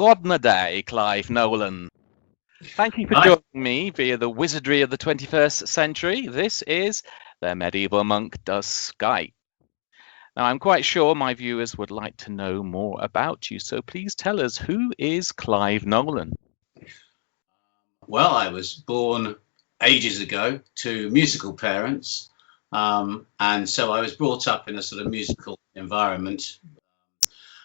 Godna Day, Clive Nolan. Thank you for Hi. joining me via the wizardry of the 21st century. This is The Medieval Monk Does Skype. Now, I'm quite sure my viewers would like to know more about you, so please tell us, who is Clive Nolan? Well, I was born ages ago to musical parents, and so I was brought up in a sort of musical environment.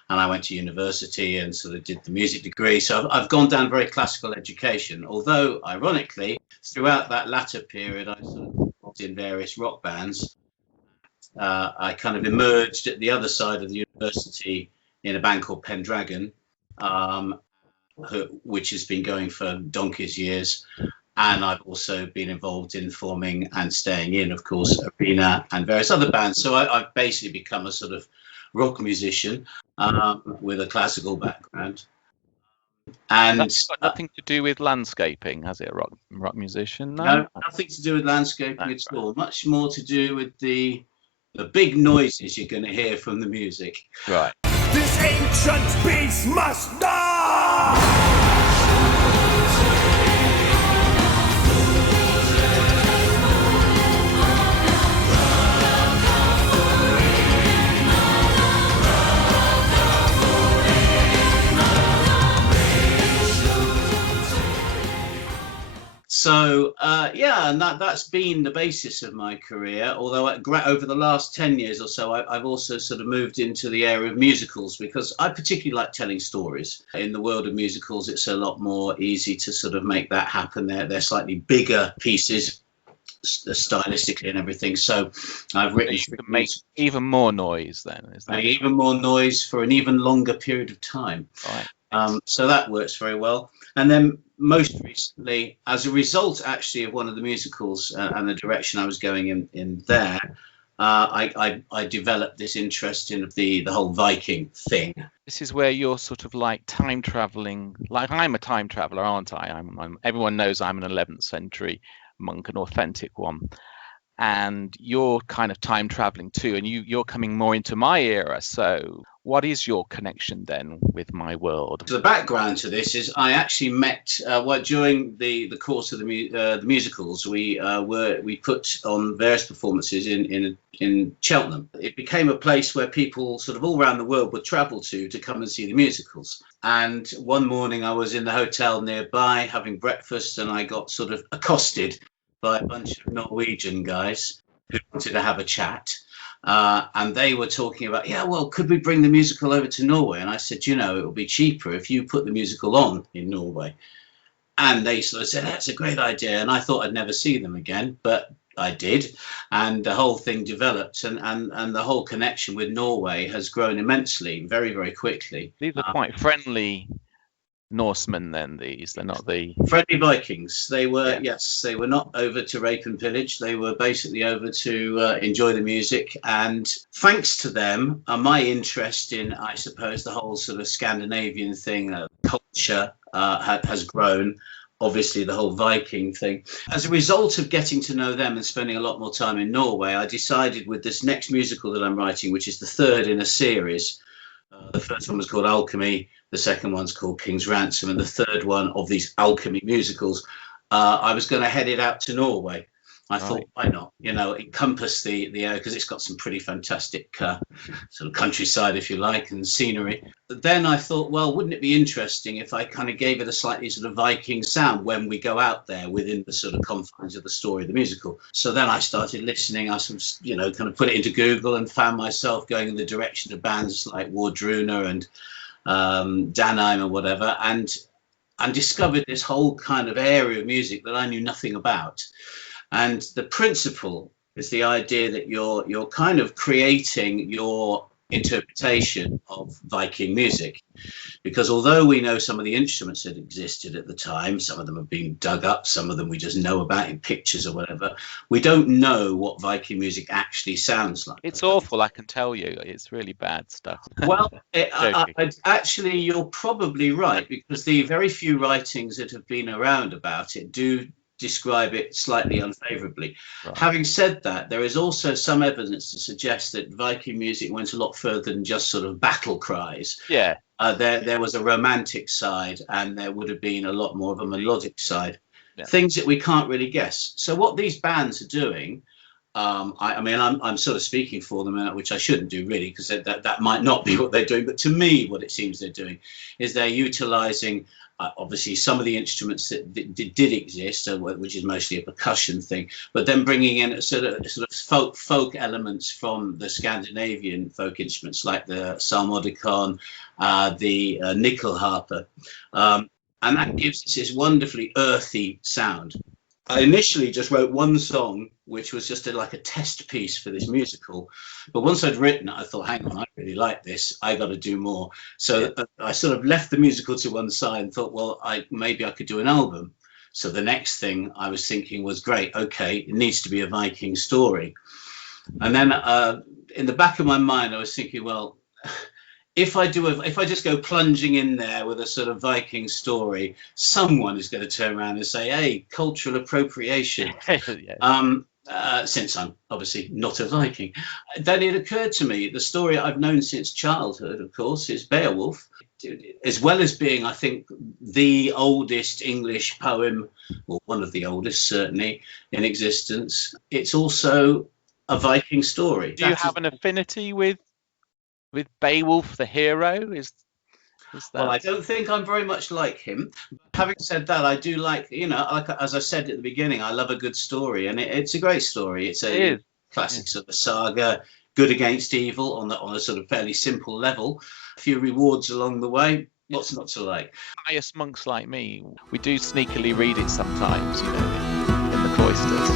And I went to university and sort of did the music degree. So I've gone down very classical education, although ironically, throughout that latter period, I sort of was in various rock bands. I kind of emerged at the other side of the university in a band called Pendragon, which has been going for donkey's years. And I've also been involved in forming and staying in, of course, Arena and various other bands. So I've basically become a sort of rock musician with a classical background. And that's got nothing to do with landscaping, has it, rock musician? No, nothing to do with landscaping at all. Much more to do with the big noises you're going to hear from the music. Right. This ancient beast must die! So and that's been the basis of my career. Although over the last 10 years or so, I've also sort of moved into the area of musicals, because I particularly like telling stories. In the world of musicals, it's a lot more easy to sort of make that happen. They're slightly bigger pieces, stylistically and everything. So I've written to make even more noise then. Even more noise for an even longer period of time. Right. So that works very well. And then most recently, as a result actually of one of the musicals and the direction I was going in there, I developed this interest in the whole Viking thing. This is where you're sort of like time traveling. Like, I'm a time traveler, aren't I? Everyone knows I'm an 11th century monk, an authentic one. And you're kind of time traveling too, and you're coming more into my era. So what is your connection then with my world? So the background to this is I actually met during the course of the musicals. We put on various performances in Cheltenham. It became a place where people sort of all around the world would travel to come and see the musicals. And one morning I was in the hotel nearby having breakfast, and I got sort of accosted by a bunch of Norwegian guys who wanted to have a chat. And they were talking about, could we bring the musical over to Norway? And I said, it will be cheaper if you put the musical on in Norway. And they sort of said, that's a great idea. And I thought I'd never see them again, but I did. And the whole thing developed, and the whole connection with Norway has grown immensely, very, very quickly. These are quite friendly Norsemen then. They're not the friendly Vikings. They were, yes, they were not over to rape and pillage. They were basically over to enjoy the music. And thanks to them, my interest in, I suppose, the whole sort of Scandinavian thing, culture has grown. Obviously, the whole Viking thing. As a result of getting to know them and spending a lot more time in Norway, I decided with this next musical that I'm writing, which is the third in a series. The first one was called Alchemy. The second one's called King's Ransom, and the third one of these alchemy musicals, I was going to head it out to Norway. I thought, why not? Encompass the because it's got some pretty fantastic sort of countryside, if you like, and scenery. But then I thought, well, wouldn't it be interesting if I kind of gave it a slightly sort of Viking sound when we go out there within the sort of confines of the story of the musical? So then I started listening. I sort of, kind of put it into Google and found myself going in the direction of bands like Wardruna and Danheim or whatever, and discovered this whole kind of area of music that I knew nothing about. And the principle is the idea that you're kind of creating your interpretation of Viking music, because although we know some of the instruments that existed at the time, some of them have been dug up, some of them we just know about in pictures or whatever, we don't know what Viking music actually sounds like. It's awful, I can tell you. It's really bad stuff. Well, actually, you're probably right, because the very few writings that have been around about it do describe it slightly unfavorably. Right. Having said that, there is also some evidence to suggest that Viking music went a lot further than just sort of battle cries. Yeah. There was a romantic side, and there would have been a lot more of a melodic side. Yeah. Things that we can't really guess. So what these bands are doing, I mean, I'm sort of speaking for them, which I shouldn't do really, because that might not be what they're doing. But to me, what it seems they're doing is they're utilising obviously some of the instruments that did exist, which is mostly a percussion thing, but then bringing in sort of folk elements from the Scandinavian folk instruments like the psalmodicon, the nyckelharpa, and that gives us this wonderfully earthy sound. I initially just wrote one song, which was just like a test piece for this musical. But once I'd written it, I thought, hang on, I really like this. I got to do more. So I sort of left the musical to one side and thought, well, maybe I could do an album. So the next thing I was thinking was, great, okay, it needs to be a Viking story. And then in the back of my mind, I was thinking, well, if I just go plunging in there with a sort of Viking story, someone is going to turn around and say, hey, cultural appropriation. Since I'm obviously not a Viking. Then it occurred to me, the story I've known since childhood, of course, is Beowulf. As well as being, I think, the oldest English poem, or one of the oldest certainly, in existence, it's also a Viking story. Do you have an affinity with Beowulf, the hero? Is that... Well, I don't think I'm very much like him. Having said that, I do like, like, as I said at the beginning, I love a good story, and it's a great story. It's a classic sort of saga, good against evil on a sort of fairly simple level. A few rewards along the way. What's not to like? Pious monks like me, we do sneakily read it sometimes, in the cloisters.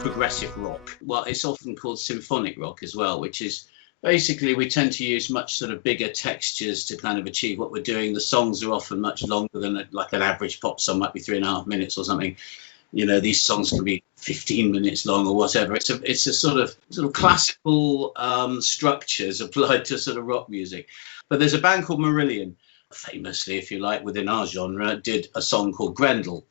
Progressive rock. Well, it's often called symphonic rock as well, which is basically we tend to use much sort of bigger textures to kind of achieve what we're doing. The songs are often much longer than like an average pop song might be 3.5 minutes or something. These songs can be 15 minutes long or whatever. It's a sort of classical structures applied to sort of rock music. But there's a band called Marillion, famously, if you like, within our genre, did a song called Grendel.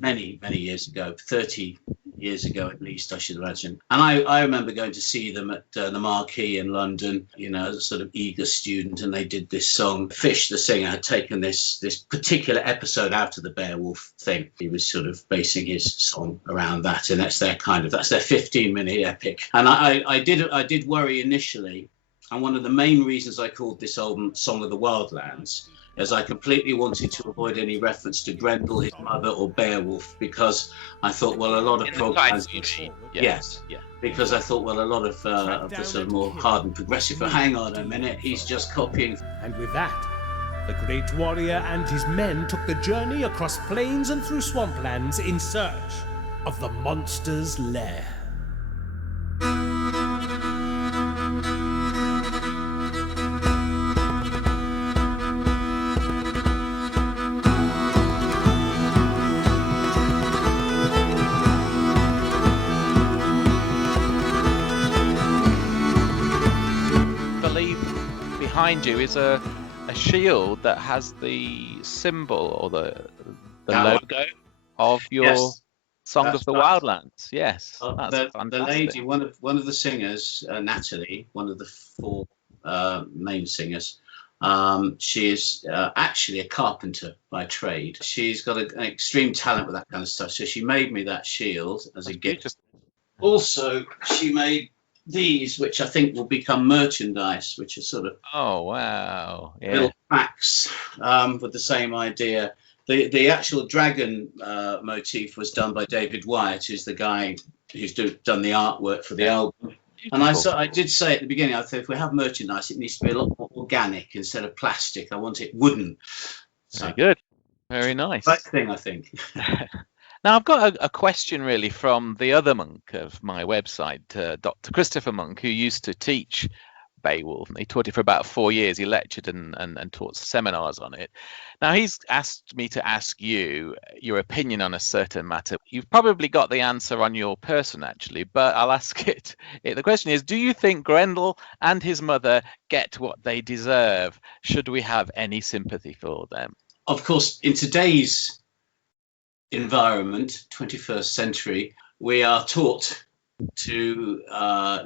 Many years ago, 30 years ago at least, I should imagine. And I remember going to see them at the Marquee in London, as a sort of eager student, and they did this song. Fish, the singer, had taken this particular episode out of the Beowulf thing. He was sort of basing his song around that, and that's their 15-minute epic. And I did worry initially, and one of the main reasons I called this album Song of the Wildlands, as I completely wanted to avoid any reference to Grendel, his mother, or Beowulf, because I thought, well, a lot of prog bands, because I thought, well, a lot of the sort of more hardened progressive, hang on a minute, he's just copying. And with that, the great warrior and his men took the journey across plains and through swamplands in search of the monster's lair. Behind you is a shield that has the symbol or the logo of your Song of the Wildlands. Yes, the lady, one of the singers, Natalie, one of the 4 main singers. She is actually a carpenter by trade. She's got an extreme talent with that kind of stuff. So she made me that shield as a gift. Also, she made these, which I think will become merchandise, which are sort of little packs with the same idea. The actual dragon motif was done by David Wyatt, who's the guy who's done the artwork for the album. And I did say at the beginning, I thought if we have merchandise, it needs to be a lot more organic instead of plastic. I want it wooden. Very good. Very nice. Right thing, I think. Now, I've got a question really from the other monk of my website, Dr. Christopher Monk, who used to teach Beowulf. He taught it for about 4 years. He lectured and taught seminars on it. Now, he's asked me to ask you your opinion on a certain matter. You've probably got the answer on your person, actually, but I'll ask it. The question is, do you think Grendel and his mother get what they deserve? Should we have any sympathy for them? Of course, in today's environment, 21st century, we are taught to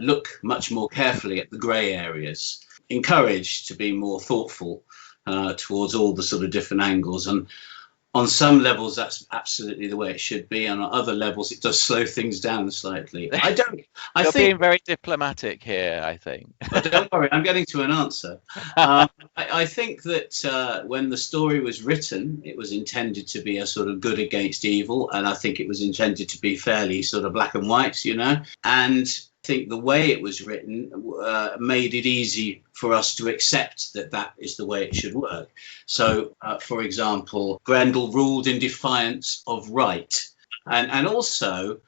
look much more carefully at the grey areas, encouraged to be more thoughtful towards all the sort of different angles. And on some levels, that's absolutely the way it should be. And on other levels, it does slow things down slightly. You're being very diplomatic here, I think. Don't worry, I'm getting to an answer. I think that when the story was written, it was intended to be a sort of good against evil. And I think it was intended to be fairly sort of black and white, you know. And I think the way it was written made it easy for us to accept that that is the way it should work. So, for example, Grendel ruled in defiance of right. And also,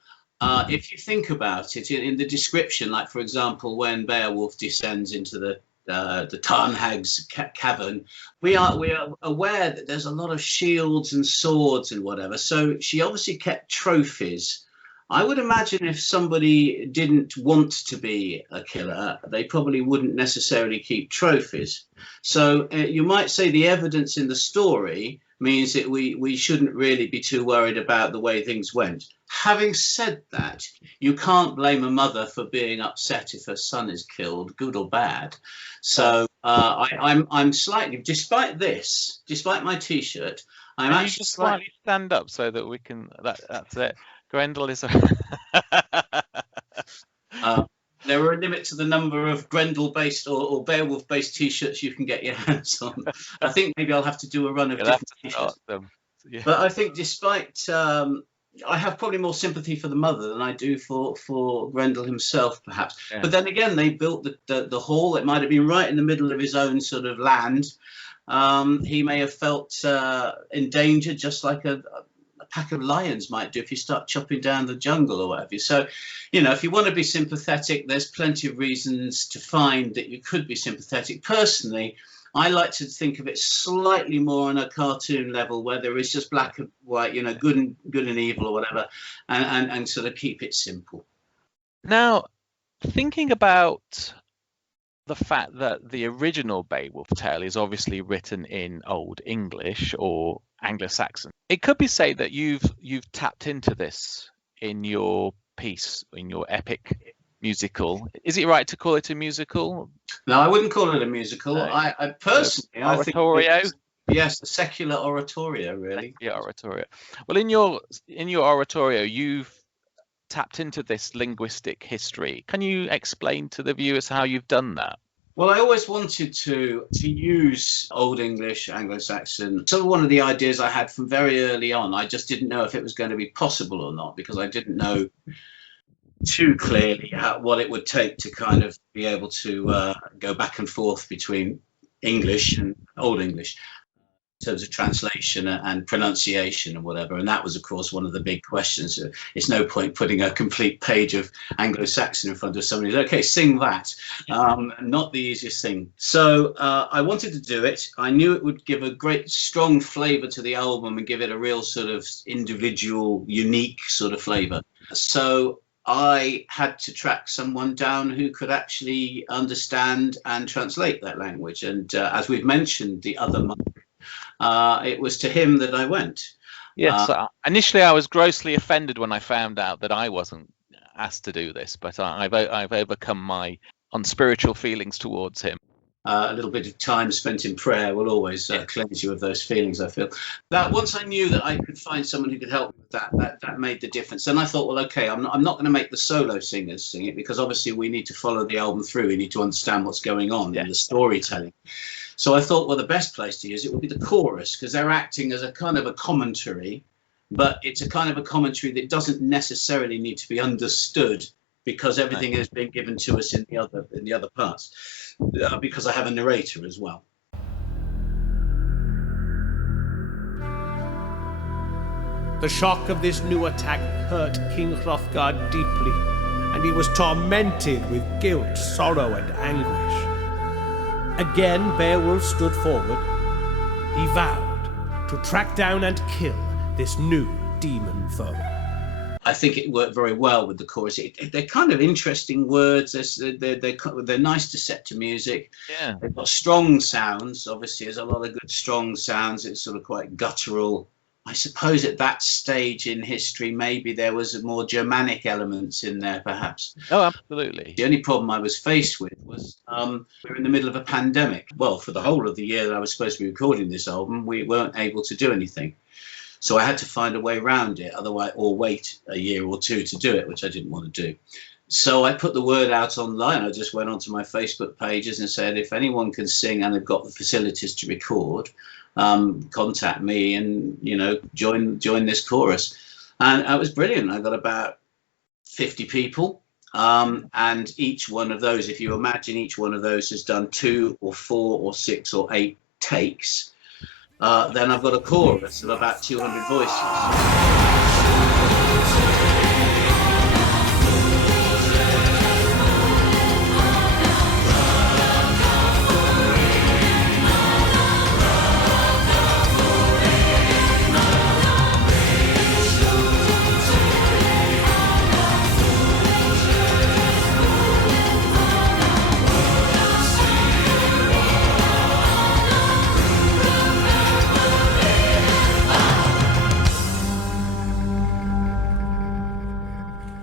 if you think about it, in the description, like, for example, when Beowulf descends into the Tarnhag's cavern, we are aware that there's a lot of shields and swords and whatever. So she obviously kept trophies. I would imagine if somebody didn't want to be a killer, they probably wouldn't necessarily keep trophies. So you might say the evidence in the story means that we shouldn't really be too worried about the way things went. Having said that, you can't blame a mother for being upset if her son is killed, good or bad. So I'm slightly, despite my T-shirt, I'm Can actually you just slightly stand up so that we can. That's it. Grendel is. There are a limit to the number of Grendel-based or Beowulf-based T-shirts you can get your hands on. I think maybe I'll have to do a run of different T-shirts. Yeah. But I think, despite, I have probably more sympathy for the mother than I do for Grendel himself, perhaps. Yeah. But then again, they built the hall. It might have been right in the middle of his own sort of land. He may have felt endangered, just like a pack of lions might do if you start chopping down the jungle or whatever. So, you know, if you want to be sympathetic, there's plenty of reasons to find that you could be sympathetic. Personally, I like to think of it slightly more on a cartoon level, where there is just black and white, you know, good and evil or whatever, and sort of keep it simple. Now, thinking about the fact that the original Beowulf tale is obviously written in Old English or Anglo-Saxon, it could be said that you've tapped into this in your piece, in your epic musical. Is it right to call it a musical? No, I wouldn't call it a musical. No. I personally, I think oratorio. Yes, a secular oratorio, really. Yeah, oratorio. Well, in your oratorio, you've tapped into this linguistic history. Can you explain to the viewers how you've done that? Well, I always wanted to use Old English, Anglo-Saxon. So one of the ideas I had from very early on, I just didn't know if it was going to be possible or not, because I didn't know too clearly what it would take to kind of be able to go back and forth between English and Old English in terms of translation and pronunciation and whatever. And that was, of course, one of the big questions. It's no point putting a complete page of Anglo-Saxon in front of somebody who's, okay, sing that. Not the easiest thing. So I wanted to do it. I knew it would give a great strong flavor to the album and give it a real sort of individual, unique sort of flavor. So I had to track someone down who could actually understand and translate that language. And as we've mentioned the other month, it was to him that I went. Yes, initially I was grossly offended when I found out that I wasn't asked to do this, but I've overcome my unspiritual feelings towards him. A little bit of time spent in prayer will always cleanse you of those feelings, I feel. That once I knew that I could find someone who could help me with that made the difference. And I thought, well, okay, I'm not going to make the solo singers sing it, because obviously we need to follow the album through. We need to understand what's going on in the storytelling. So I thought, well, the best place to use it would be the chorus, because they're acting as a kind of a commentary, but it's a kind of a commentary that doesn't necessarily need to be understood, because everything has been given to us in the other parts, because I have a narrator as well. The shock of this new attack hurt King Hrothgar deeply, and he was tormented with guilt, sorrow, and anguish. Again, Beowulf stood forward. He vowed to track down and kill this new demon foe. I think it worked very well with the chorus. They're kind of interesting words. They're nice to set to music. Yeah. They've got strong sounds. Obviously, there's a lot of good strong sounds. It's sort of quite guttural. I suppose at that stage in history, maybe there was more Germanic elements in there, perhaps. Oh, absolutely. The only problem I was faced with was we were in the middle of a pandemic. Well, for the whole of the year that I was supposed to be recording this album, we weren't able to do anything. So I had to find a way around it, otherwise, or wait a year or two to do it, which I didn't want to do. So I put the word out online. I just went onto my Facebook pages and said, if anyone can sing and they've got the facilities to record, contact me and, you know, join this chorus. And it was brilliant. I got about 50 people. And each one of those, if you imagine each one of those has done 2 or 4 or 6 or 8 takes, then I've got a chorus of about 200 voices.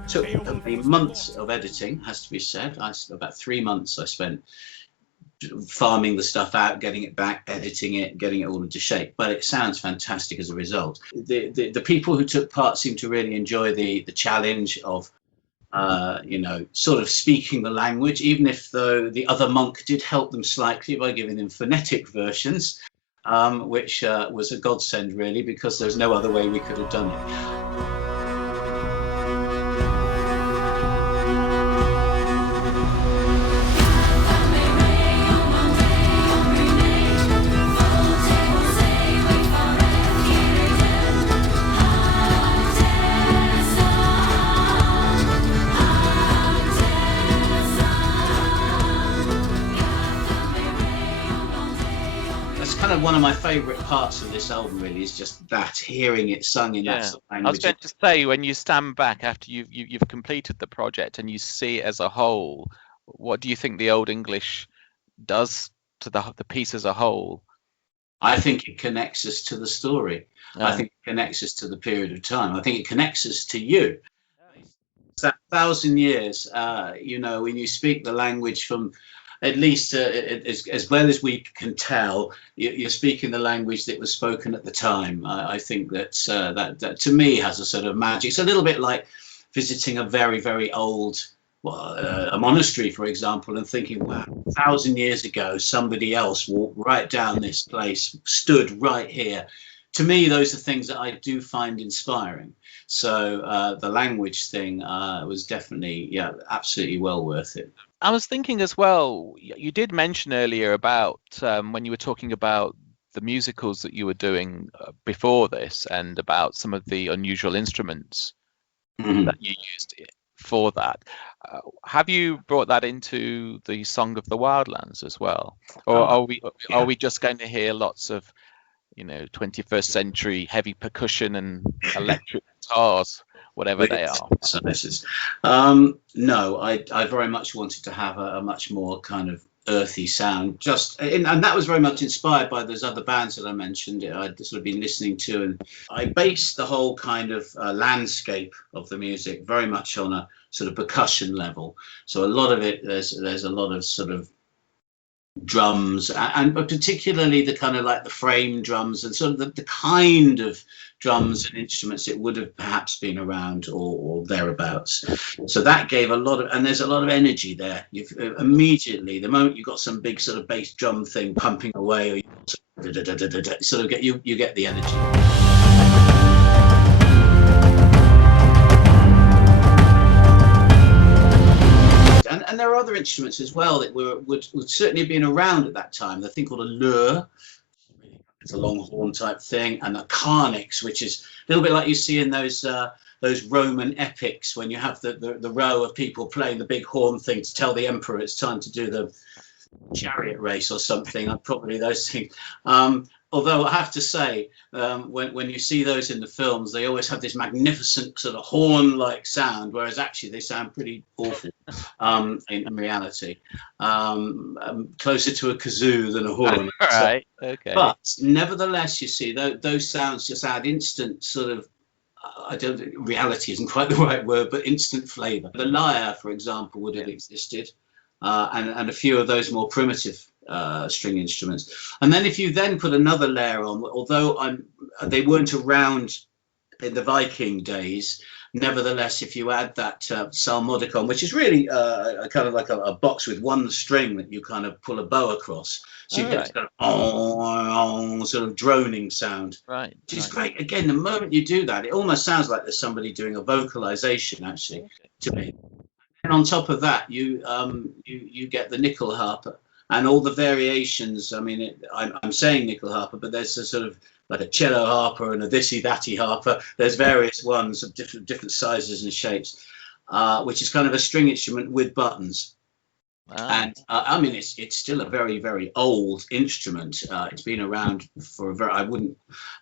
Took me months of editing, has to be said. About 3 months I spent farming the stuff out, getting it back, editing it, getting it all into shape. But it sounds fantastic as a result. The people who took part seemed to really enjoy the challenge of, you know, sort of speaking the language, even if the other monk did help them slightly by giving them phonetic versions, which was a godsend really, because there's no other way we could have done it. One of my favourite parts of this album really is just that, hearing it sung in that sort of language. I was going to say, when you stand back after you've completed the project and you see it as a whole, what do you think the Old English does to the piece as a whole? I think it connects us to the story. I think it connects us to the period of time. I think it connects us to you. It's that 1,000 years, you know, when you speak the language from, at least as well as we can tell, you're speaking the language that was spoken at the time. I think that to me has a sort of magic. It's a little bit like visiting a very, very old, a monastery, for example, and thinking, wow, 1,000 years ago, somebody else walked right down this place, stood right here. To me, those are things that I do find inspiring. So the language thing was definitely, absolutely well worth it. I was thinking as well, you did mention earlier about when you were talking about the musicals that you were doing before this and about some of the unusual instruments that you used for that. Have you brought that into the Song of the Wildlands as well? Or are we just going to hear lots of, you know, 21st century heavy percussion and electric guitars? Whatever they are. No, I very much wanted to have a much more kind of earthy sound. And that was very much inspired by those other bands that I mentioned. I'd sort of been listening to, and I based the whole kind of landscape of the music very much on a sort of percussion level. So a lot of it, there's a lot of sort of drums, and particularly the kind of like the frame drums and sort of the kind of drums and instruments that would have perhaps been around or thereabouts. So that gave a lot of, and there's a lot of energy there. You've immediately, the moment you've got some big sort of bass drum thing pumping away, or you sort of get you get the energy. And there are other instruments as well that would certainly have been around at that time. The thing called a lure, it's a long horn type thing, and a carnix, which is a little bit like you see in those Roman epics when you have the row of people playing the big horn thing to tell the emperor it's time to do chariot race or something. Probably those things. Although I have to say, when you see those in the films, they always have this magnificent sort of horn-like sound, whereas actually they sound pretty awful in reality. Closer to a kazoo than a horn. Right. Okay. But nevertheless, you see, those sounds just add instant sort of, I don't think reality isn't quite the right word, but instant flavour. The lyre, for example, would have existed, and a few of those more primitive string instruments. And then if you then put another layer on, although they weren't around in the Viking days, nevertheless, if you add that psalmodicon, which is really kind of like a box with one string that you kind of pull a bow across, so you get kind of sort of droning sound, right? Which is great. Again, the moment you do that, it almost sounds like there's somebody doing a vocalization, actually, to me. And on top of that, you get the nickel harper and all the variations. I mean, I'm saying nickel harper, but there's a sort of like a cello harper and a thisy thatty harper. There's various ones of different sizes and shapes, which is kind of a string instrument with buttons. And I mean, it's still a very, very old instrument. It's been around for I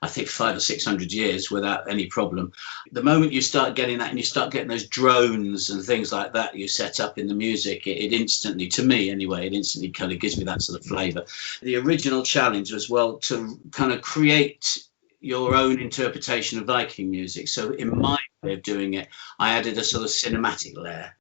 think 500 or 600 years without any problem. The moment you start getting that and you start getting those drones and things like that you set up in the music, it instantly, to me anyway, it instantly kind of gives me that sort of flavor. The original challenge was, well, to kind of create your own interpretation of Viking music. So in my way of doing it, I added a sort of cinematic layer.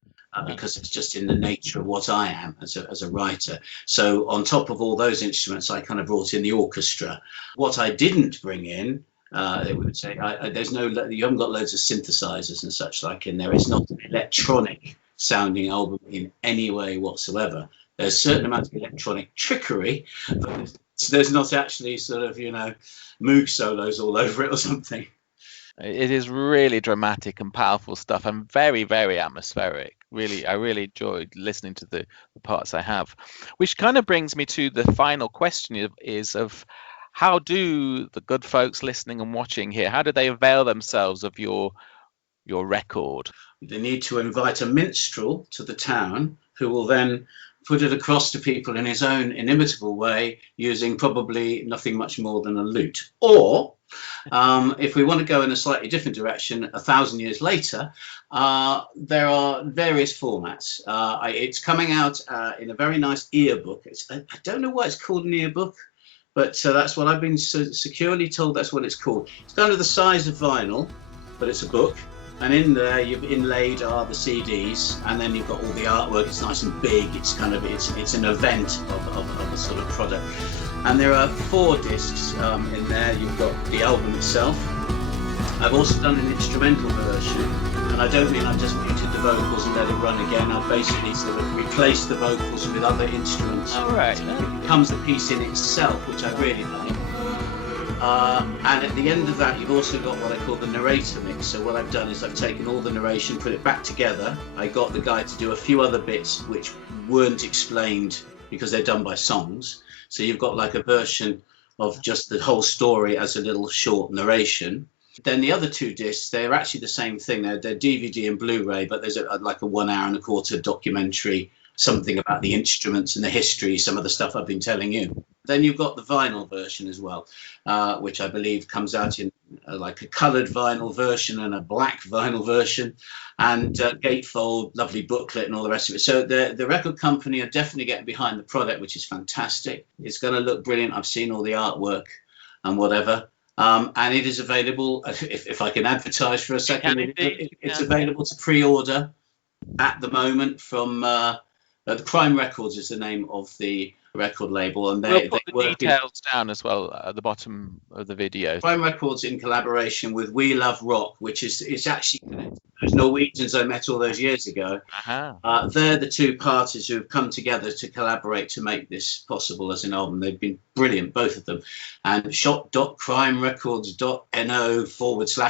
Because it's just in the nature of what I am as a writer. So on top of all those instruments, I kind of brought in the orchestra. What I didn't bring in, they would say, you haven't got loads of synthesizers and such like in there. It's not an electronic sounding album in any way whatsoever. There's a certain amount of electronic trickery, but there's not actually sort of, Moog solos all over it or something. It is really dramatic and powerful stuff, and very, very atmospheric. Really, I really enjoyed listening to the parts I have, which kind of brings me to the final question is of how do the good folks listening and watching here, how do they avail themselves of your record? They need to invite a minstrel to the town who will then put it across to people in his own inimitable way using probably nothing much more than a lute. Or if we want to go in a slightly different direction, 1,000 years later, there are various formats. It's coming out in a very nice earbook. I don't know why it's called an earbook, but that's what I've been securely told that's what it's called. It's kind of the size of vinyl, but it's a book. And in there, you've inlaid are the CDs, and then you've got all the artwork. It's nice and big. It's kind of it's an event of a sort of product. And there are 4 discs in there. You've got the album itself. I've also done an instrumental version, and I don't mean I've just muted the vocals and let it run again. I've basically sort of replaced the vocals with other instruments. All right. It becomes a piece in itself, which I really like. And at the end of that, you've also got what I call the narrator mix. So what I've done is I've taken all the narration, put it back together. I got the guy to do a few other bits which weren't explained because they're done by songs. So you've got like a version of just the whole story as a little short narration. Then the other 2 discs, they're actually the same thing. They're DVD and Blu-ray, but there's like a 1 hour and a quarter documentary, something about the instruments and the history, some of the stuff I've been telling you. Then you've got the vinyl version as well, which I believe comes out in like a coloured vinyl version and a black vinyl version, and gatefold, lovely booklet and all the rest of it. So the record company are definitely getting behind the product, which is fantastic. It's going to look brilliant. I've seen all the artwork and whatever. And it is available, if I can advertise for a second, it's available to pre-order at the moment from the Crime Records is the name of the record label, and we'll put the details down as well at the bottom of the video. Crime Records in collaboration with We Love Rock, which is actually those Norwegians I met all those years ago. They're the 2 parties who have come together to collaborate to make this possible as an album. They've been brilliant, both of them. And shop.crimerecords.no/,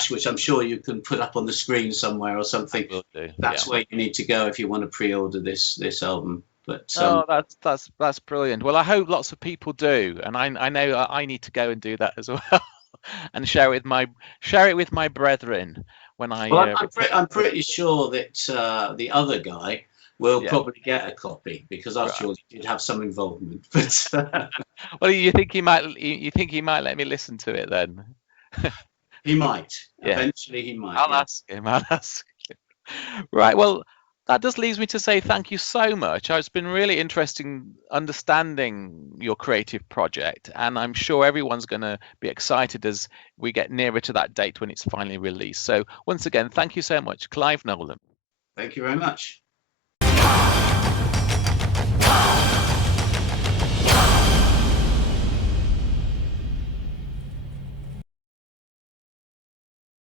which I'm sure you can put up on the screen somewhere or something. That's where you need to go if you want to pre-order this album. But, that's brilliant. Well, I hope lots of people do, and I know I need to go and do that as well, and share it with my brethren when I. Well, I'm pretty sure that the other guy will Yeah. probably get a copy, because after all, he did have some involvement. But Well, you think he might? You think he might let me listen to it then? he might. Yeah. Eventually, he might. I'll Yeah. ask him. I'll ask him. Right. Well, that just leaves me to say thank you so much. It's been really interesting understanding your creative project, and I'm sure everyone's going to be excited as we get nearer to that date when it's finally released. So once again, thank you so much, Clive Nolan. Thank you very much.